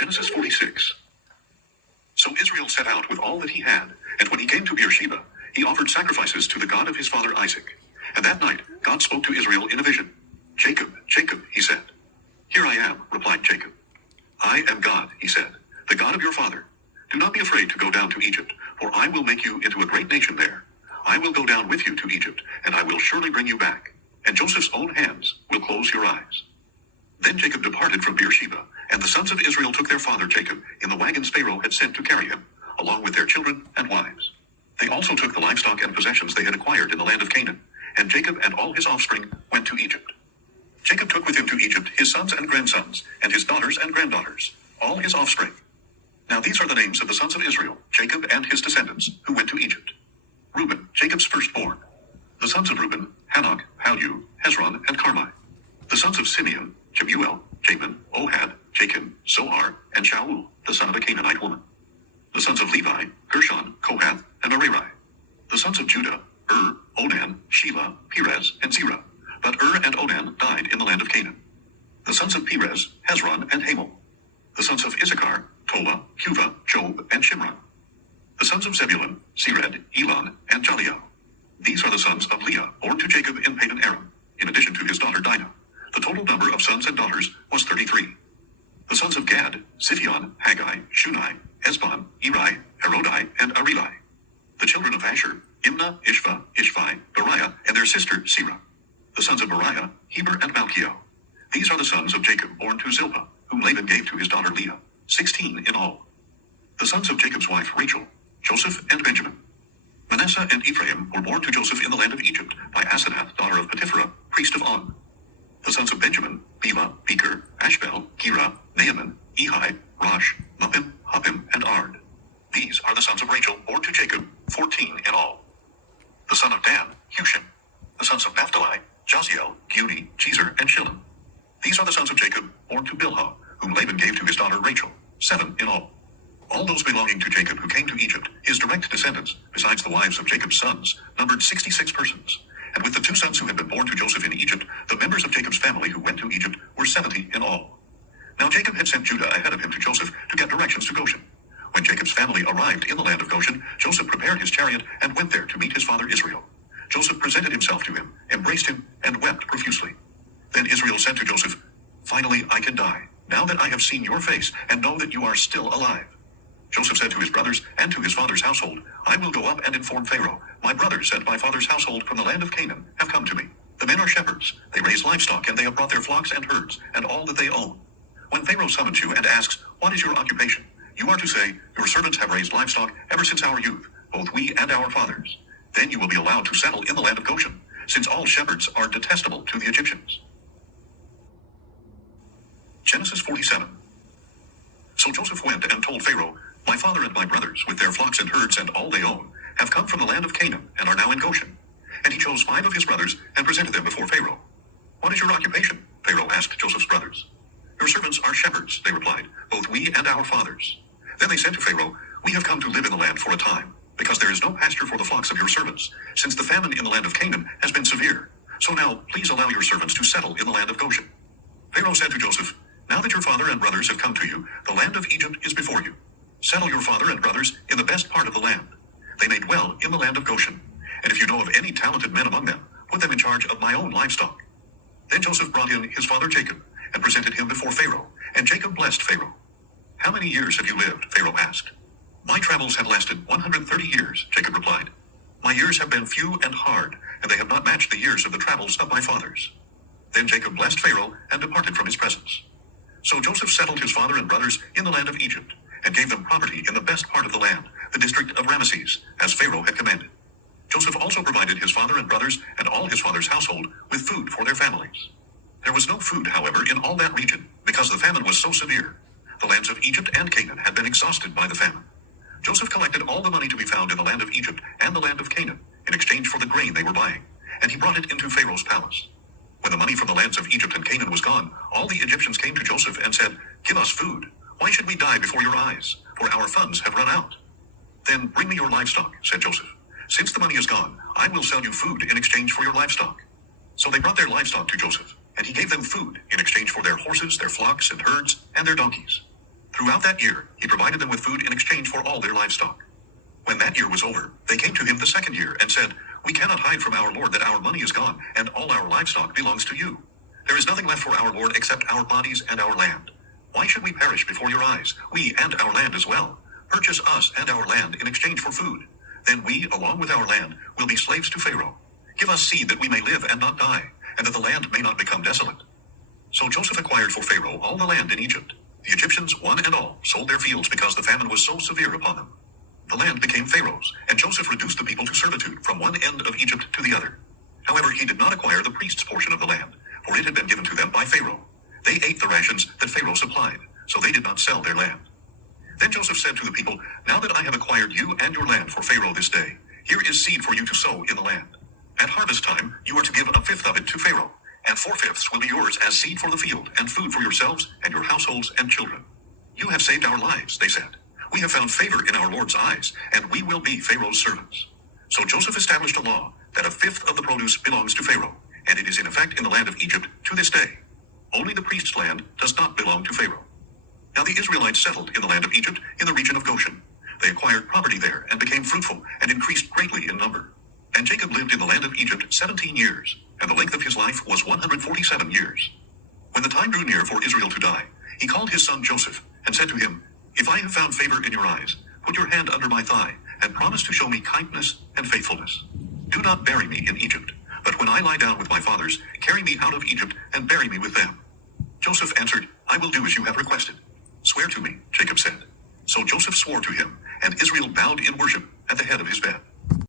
Genesis 46. So Israel set out with all that he had, and when he came to Beersheba, he offered sacrifices to the God of his father Isaac. And that night God spoke to Israel in a vision. Jacob, Jacob, he said. Here I am, replied Jacob. I am God, he said, the God of your father. Do not be afraid to go down to Egypt, for I will make you into a great nation there. I will go down with you to Egypt, and I will surely bring you back, and Joseph's own hands will close your eyes. Then Jacob departed from Beersheba, and the sons of Israel took their father Jacob in the wagons Pharaoh had sent to carry him, along with their children and wives. They also took the livestock and possessions they had acquired in the land of Canaan, and Jacob and all his offspring went to Egypt. Jacob took with him to Egypt his sons and grandsons, and his daughters and granddaughters, all his offspring. Now these are the names of the sons of Israel, Jacob and his descendants, who went to Egypt. Reuben, Jacob's firstborn. The sons of Reuben, Hanok, Palu, Hezron, and Carmi. The sons of Simeon, Jemuel, Jamin, Ohad, Jachin, Zohar, and Shaul, the son of a Canaanite woman. The sons of Levi, Gershon, Kohath, and Merari. The sons of Judah, Onan, Shelah, Perez, and Zerah. But and Onan died in the land of Canaan. The sons of Perez, Hezron, and Hamel. The sons of Issachar, Tola, Puvah, Job, and Shimron. The sons of Zebulun, Sered, Elon, and Jaliel. These are the sons of Leah, born to Jacob in Padan Aram, in addition to his daughter Dinah. The total number of sons and daughters was 33. The sons of Gad, Ziphion, Haggai, Shunai, Esbon, Eri, Herodai, and Arilai. The children of Asher, Imnah, Ishva, Ishvi, Beriah, and their sister Serah. The sons of Beriah, Heber, and Malchiel. These are the sons of Jacob born to Zilpah, whom Laban gave to his daughter Leah, 16 in all. The sons of Jacob's wife Rachel, Joseph, and Benjamin. Manasseh and Ephraim were born to Joseph in the land of Egypt by Asenath, daughter of Potipherah, priest of On. The sons of Benjamin, Bela, Becher, Ashbel, Gera, Naaman, Ehi, Rosh, Muppim, Huppim, and Ard. These are the sons of Rachel, born to Jacob, 14 in all. The son of Dan, Hushim. The sons of Naphtali, Jaziel, Guni, Jezer, and Shillam. These are the sons of Jacob, born to Bilhah, whom Laban gave to his daughter Rachel, 7 in all. All those belonging to Jacob who came to Egypt, his direct descendants, besides the wives of Jacob's sons, numbered 66 persons. And with the 2 sons who had been born to Joseph in Egypt, the members of Jacob's family who went to Egypt were 70 in all. Now Jacob had sent Judah ahead of him to Joseph to get directions to Goshen. When Jacob's family arrived in the land of Goshen, Joseph prepared his chariot and went there to meet his father Israel. Joseph presented himself to him, embraced him, and wept profusely. Then Israel said to Joseph, Finally I can die, now that I have seen your face and know that you are still alive. Joseph said to his brothers and to his father's household, I will go up and inform Pharaoh. My brothers and my father's household from the land of Canaan have come to me. The men are shepherds. They raise livestock, and they have brought their flocks and herds, and all that they own. When Pharaoh summons you and asks, What is your occupation? You are to say, Your servants have raised livestock ever since our youth, both we and our fathers. Then you will be allowed to settle in the land of Goshen, since all shepherds are detestable to the Egyptians. Genesis 47. So Joseph went and told Pharaoh, My father and my brothers, with their flocks and herds and all they own, have come from the land of Canaan and are now in Goshen. And he chose 5 of his brothers and presented them before Pharaoh. What is your occupation? Pharaoh asked Joseph's brothers. Your servants are shepherds, they replied, both we and our fathers. Then they said to Pharaoh, We have come to live in the land for a time, because there is no pasture for the flocks of your servants, since the famine in the land of Canaan has been severe. So now please allow your servants to settle in the land of Goshen. Pharaoh said to Joseph, Now that your father and brothers have come to you, the land of Egypt is before you. Settle your father and brothers in the best part of the land. They may dwell in the land of Goshen. And if you know of any talented men among them, put them in charge of my own livestock. Then Joseph brought in his father Jacob and presented him before Pharaoh, and Jacob blessed Pharaoh. How many years have you lived? Pharaoh asked. My travels have lasted 130 years, Jacob replied. My years have been few and hard, and they have not matched the years of the travels of my fathers. Then Jacob blessed Pharaoh and departed from his presence. So Joseph settled his father and brothers in the land of Egypt, and gave them property in the best part of the land, the district of Ramesses, as Pharaoh had commanded. Joseph also provided his father and brothers and all his father's household with food for their families. There was no food, however, in all that region, because the famine was so severe. The lands of Egypt and Canaan had been exhausted by the famine. Joseph collected all the money to be found in the land of Egypt and the land of Canaan, in exchange for the grain they were buying, and he brought it into Pharaoh's palace. When the money from the lands of Egypt and Canaan was gone, all the Egyptians came to Joseph and said, Give us food. Why should we die before your eyes? For our funds have run out. Then bring me your livestock, said Joseph. Since the money is gone, I will sell you food in exchange for your livestock. So they brought their livestock to Joseph, and he gave them food in exchange for their horses, their flocks and herds, and their donkeys. Throughout that year, he provided them with food in exchange for all their livestock. When that year was over, they came to him the second year and said, "We cannot hide from our Lord that our money is gone, and all our livestock belongs to you. There is nothing left for our Lord except our bodies and our land. Why should we perish before your eyes, we and our land as well? Purchase us and our land in exchange for food. Then we, along with our land, will be slaves to Pharaoh. Give us seed that we may live and not die, and that the land may not become desolate." So Joseph acquired for Pharaoh all the land in Egypt. The Egyptians, one and all, sold their fields because the famine was so severe upon them. The land became Pharaoh's, and Joseph reduced the people to servitude from one end of Egypt to the other. However, he did not acquire the priest's portion of the land, for it had been given to them by Pharaoh. They ate the rations that Pharaoh supplied, so they did not sell their land. Then Joseph said to the people, "Now that I have acquired you and your land for Pharaoh this day, here is seed for you to sow in the land. At harvest time, you are to give a fifth of it to Pharaoh, and 4/5 will be yours as seed for the field, and food for yourselves and your households and children. You have saved our lives," they said. "We have found favor in our Lord's eyes, and we will be Pharaoh's servants." So Joseph established a law that a fifth of the produce belongs to Pharaoh, and it is in effect in the land of Egypt to this day. Only the priest's land does not belong to Pharaoh. Now the Israelites settled in the land of Egypt in the region of Goshen. They acquired property there and became fruitful and increased greatly in number. And Jacob lived in the land of Egypt 17 years, and the length of his life was 147 years. When the time drew near for Israel to die, he called his son Joseph and said to him, "If I have found favor in your eyes, put your hand under my thigh and promise to show me kindness and faithfulness. Do not bury me in Egypt, but when I lie down with my fathers, carry me out of Egypt and bury me with them." Joseph answered, "I will do as you have requested." "Swear to me," Jacob said. So Joseph swore to him, and Israel bowed in worship at the head of his bed.